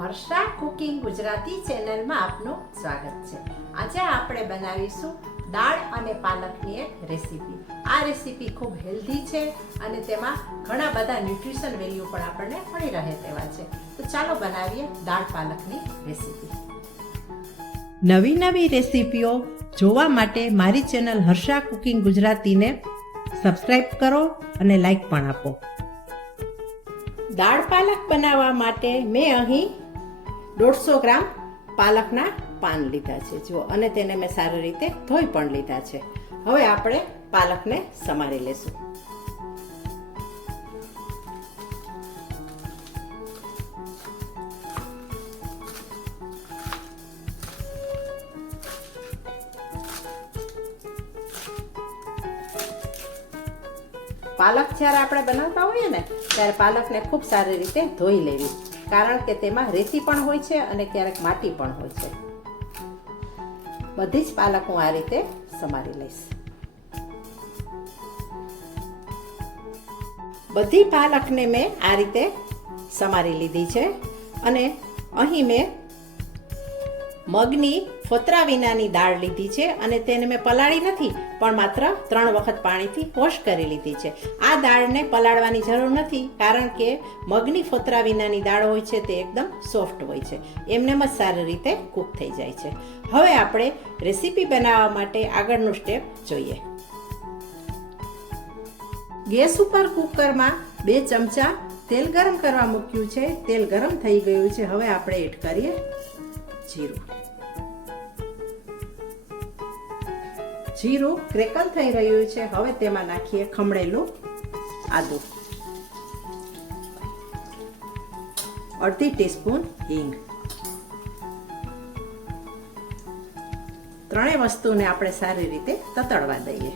Harsha cooking Gujarati ચેનલમાં આપનું સ્વાગત છે। આજે આપણે બનાવીશું દાળ અને પાલકની એક રેસીપી। આ રેસીપી ખૂબ હેલ્ધી છે અને તેમાં ઘણા બધા ન્યુટ્રિશન વેલ્યુ પણ આપણને મળી રહે તેવા છે। તો ચાલો બનાવીએ દાળ પાલકની રેસીપી। નવી નવી રેસીપીઓ જોવા માટે મારી ચેનલ હર્ષા કુકિંગ ગુજરાતીને સબસ્ક્રાઇબ કરો અને લાઈક પણ આપો। દાળ પાલક બનાવવા માટે મેં અહીં 150 ગ્રામ પાલકના પાન લીધા છે જો, અને તેને મેં સારી રીતે ધોઈ પણ લીધા છે। હવે આપણે પાલકને સમારી લેશું। પાલક જ્યારે આપણે બનાવતા હોઈએ ને ત્યારે પાલકને ખૂબ સારી રીતે ધોઈ લેવી, કારણ કે તેમાં રેતી પણ હોય છે અને ક્યારેક માટી પણ હોય છે। બધી જ પાલક હું આ રીતે સમારી લઈશ। બધી પાલકને મેં આ રીતે સમારી લીધી છે અને અહીં મેં મગની ફોતરા વિનાની દાળ લીધી છે અને તેને મેં પલાળી નથી, પણ માત્ર 3 વખત પાણીથી વોશ કરી લીધી છે। આ દાળને પલાળવાની જરૂર નથી, કારણ કે મગની ફોતરા વિનાની દાળ હોય છે તે એકદમ સોફ્ટ હોય છે, એમનેમ જ સારી રીતે કૂક થઈ જાય છે। હવે આપણે રેસીપી બનાવવા માટે આગળનું સ્ટેપ જોઈએ। ગેસ ઉપર કુકરમાં 2 ચમચા તેલ ગરમ કરવા મૂક્યું છે। તેલ ગરમ થઈ ગયું છે। હવે આપણે એડ કરીએ જીરું। જીરું ક્રેકલ થઈ રહ્યું છે। હવે તેમાં નાખીએ ખમણેલું આદુ, 1/2 ટીસ્પૂન હિંગ। ત્રણેય વસ્તુને આપણે સારી રીતે તતડવા દઈએ।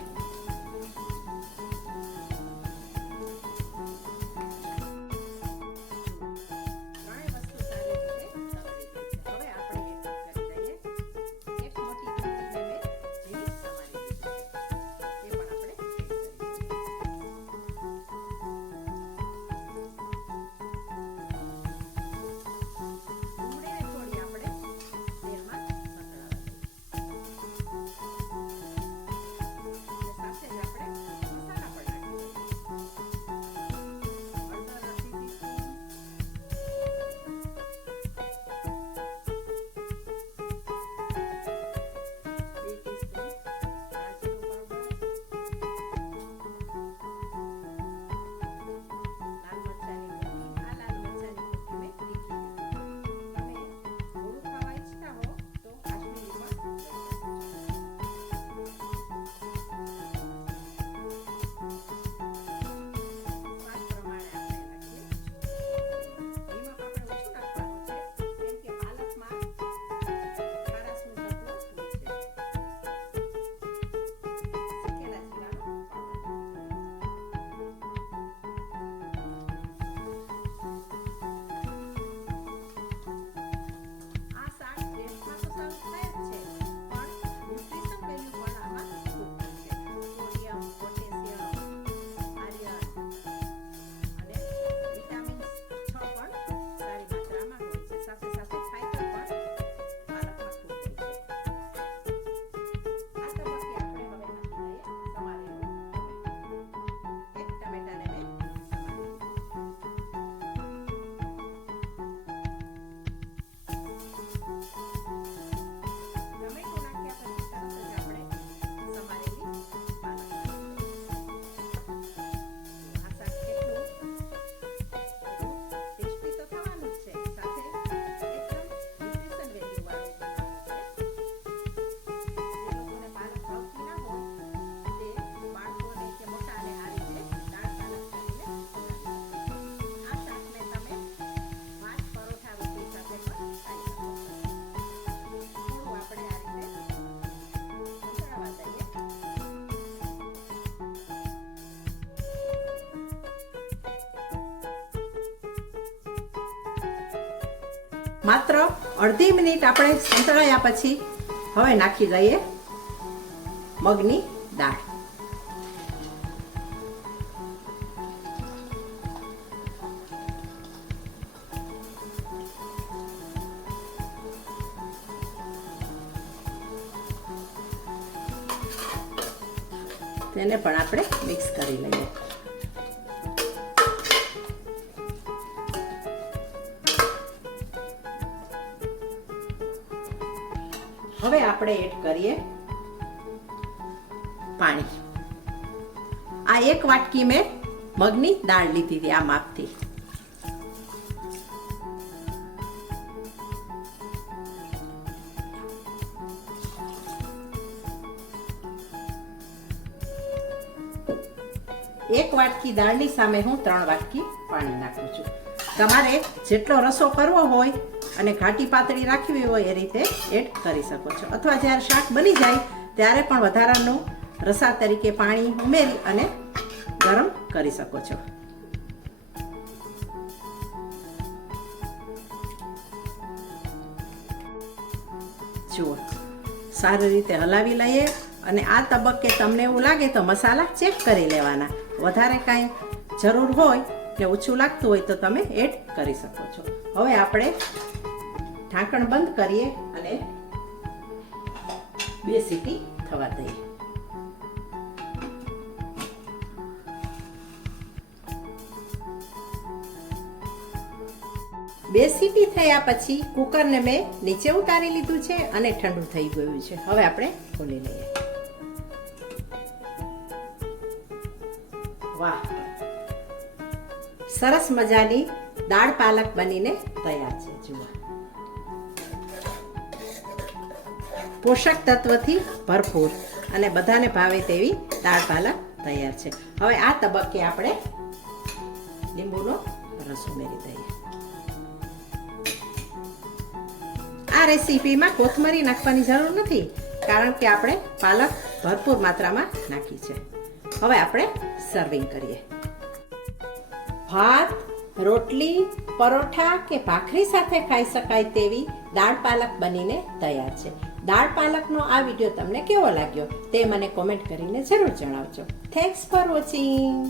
માત્ર અડધી મિનિટ આપણે સંતળાયા પછી હવે નાખી દઈએ મગની દાળ। તેને પણ આપણે મિક્સ કરી લઈએ. હવે આપણે એડ કરીએ પાણી. આ 1 વાટકી મેં મગની દાળ લીધી હતી આ માપથી. એક વાટકી દાળની સામે હું 3 વાટકી પાણી નાખું છું. તમારે જેટલો રસો કરવો હોય અને ઘાટી પાતળી રાખવી હોય એ રીતે એડ કરી શકો છો, અથવા જ્યારે શાક બની જાય ત્યારે પણ વધારાનું રસા તરીકે પાણી ઉમેરી અને ગરમ કરી શકો છો. જુઓ, સારી રીતે હલાવી લઈએ અને આ તબક્કે તમને એવું લાગે તો મસાલા ચેક કરી લેવાના. વધારે કાંઈ જરૂર હોય ને ઓછું લાગતું હોય તો તમે એડ કરી શકો છો. હવે આપણે ઢાંકણ બંધ કરીએ અને 2 સીટી થવા દઈએ. બે સીટી થયા પછી કુકરને મેં નીચે ઉતારી લીધું છે અને ઠંડુ થઈ ગયું છે. હવે આપણે ખોલી લઈએ. વાહ, સરસ મજાની દાળ પાલક બનીને તૈયાર છે. જુઓ, પોષક તત્વથી ભરપૂર અને બધાને ભાવે તેવી દાળ પાલક તૈયાર છે. હવે આ તબક્કે આપણે લીંબુનો રસ ઉમેરી દઈએ. આ રેસીપીમાં કોથમરી નાખવાની જરૂર નથી, કારણ કે આપણે પાલક ભરપૂર માત્રામાં નાખી છે. હવે આપણે સર્વિંગ કરીએ. ભાત, રોટલી, પરોઠા કે ભાખરી સાથે ખાઈ શકાય તેવી દાળ પાલક બનીને તૈયાર છે. દાળ પાલકનો આ વિડીયો તમને કેવો લાગ્યો તે મને કોમેન્ટ કરીને જરૂર જણાવજો. Thanks for watching.